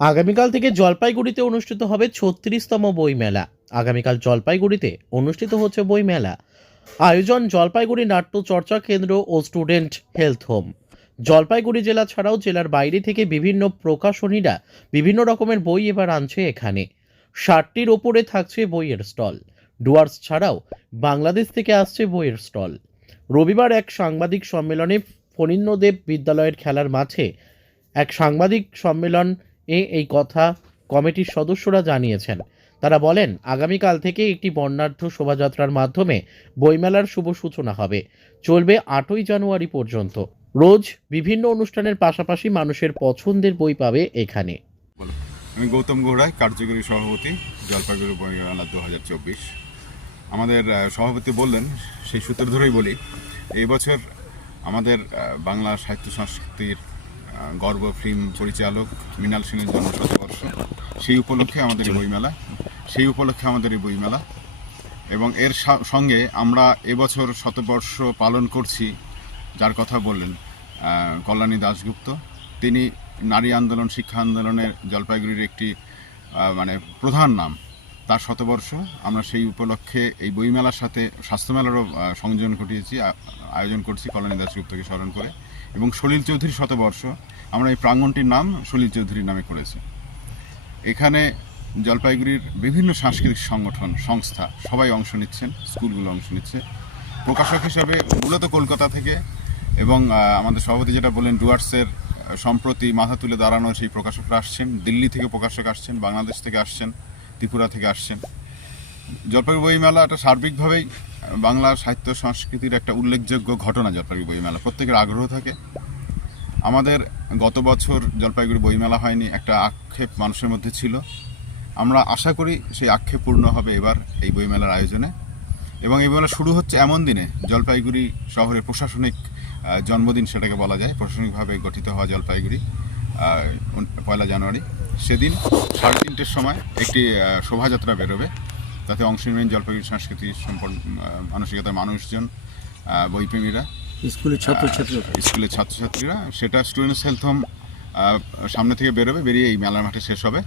আগামীকাল থেকে জলপাইগুড়িতে অনুষ্ঠিত হবে ছত্রিশতম বই মেলা আগামীকাল জলপাইগুড়িতে অনুষ্ঠিত হচ্ছে বই মেলা আয়োজন জলপাইগুড়ি নাট্য চর্চা কেন্দ্র ও স্টুডেন্ট হেলথ হোম। জলপাইগুড়ি জেলা ছাড়াও জেলার বাইরে থেকে বিভিন্ন প্রকাশনীরা বিভিন্ন রকমের বই এবার আনছে এখানে। ষাটটির ওপরে থাকছে বইয়ের স্টল। ডুয়ার্স ছাড়াও বাংলাদেশ থেকে আসছে বইয়ের স্টল। রবিবার এক সাংবাদিক সম্মেলনে ফণীন্দ্রদেব বিদ্যালয়ের খেলার মাঠে এক সাংবাদিক সম্মেলন এ এই কথা কমিটির সদস্যরা জানিয়েছেন। তারা বলেন, আগামীকাল থেকে একটি বর্ণাঢ্য শোভাযাত্রার মাধ্যমে বইমেলার শুভ সূচনা হবে। চলবে আটই জানুয়ারি পর্যন্ত। রোজ বিভিন্ন অনুষ্ঠানের পাশাপাশি মানুষের পছন্দের বই পাবে এখানে। আমি গৌতম গৌড়াই, কার্যকরী সভাপতি, জলপাইগুড়ি বইমেলা দু হাজার চব্বিশ। আমাদের সভাপতি বললেন, সেই সূত্র ধরেই বলি, এই বছর আমাদের বাংলা সাহিত্য সংস্কৃতির গর্ব ফিল্ম পরিচালক মৃণাল সেনের জন্ম শতবর্ষ সেই উপলক্ষে আমাদের এই বইমেলা, সেই উপলক্ষে আমাদের এই বইমেলা। এবং এর সঙ্গে আমরা এবছর শতবর্ষ পালন করছি, যার কথা বললেন কল্যাণী দাশগুপ্ত। তিনি নারী আন্দোলন, শিক্ষা আন্দোলনের জলপাইগুড়ির একটি মানে প্রধান নাম। তার শতবর্ষ। আমরা সেই উপলক্ষে এই বইমেলার সাথে স্বাস্থ্যমেলারও সংযোজন ঘটিয়েছি আয়োজন করছি কল্যাণী দাশগুপ্তকে স্মরণ করে। এবং সলিল চৌধুরী শতবর্ষ, আমরা এই প্রাঙ্গণটির নাম সলিল চৌধুরীর নামে করেছি। এখানে জলপাইগুড়ির বিভিন্ন সাংস্কৃতিক সংগঠন, সংস্থা, সবাই অংশ নিচ্ছেন, স্কুলগুলো অংশ নিচ্ছে। প্রকাশক হিসেবে মূলত কলকাতা থেকে এবং আমাদের সভাপতি যেটা বললেন, ডুয়ার্সের সম্প্রতি মাথা তুলে দাঁড়ানো সেই প্রকাশকরা আসছেন, দিল্লি থেকে প্রকাশক আসছেন, বাংলাদেশ থেকে আসছেন। ত্রিপুরা থেকে আসছেন। জলপাইগুড়ি বইমেলা একটা সার্বিকভাবেই বাংলা সাহিত্য সংস্কৃতির একটা উল্লেখযোগ্য ঘটনা জলপাইগুড়ি বইমেলা। প্রত্যেকের আগ্রহ থাকে। আমাদের গত বছর জলপাইগুড়ি বইমেলা হয়নি, একটা আক্ষেপ মানুষের মধ্যে ছিল। আমরা আশা করি সেই আক্ষেপ পূর্ণ হবে এবার এই বইমেলার আয়োজনে। এবং এই বইমেলা শুরু হচ্ছে এমন দিনে, জলপাইগুড়ি শহরের প্রশাসনিক জন্মদিন সেটাকে বলা যায়, প্রশাসনিকভাবে গঠিত হওয়া জলপাইগুড়ি। পয়লা জানুয়ারি। সেদিন সাড়ে তিনটের সময় একটি শোভাযাত্রা বেরোবে। তাতে অংশ নেবেন জলপাইগুড়ি সংস্কৃতি সম্পর্ক মানসিকতার মানুষজন বইপ্রেমীরা স্কুলের ছাত্রছাত্রী। স্কুলের ছাত্রছাত্রীরা। সেটা স্টুডেন্টস হেলথ হোম সামনে থেকে বেরোবে বেরিয়ে এই মেলার মাঠে শেষ হবে।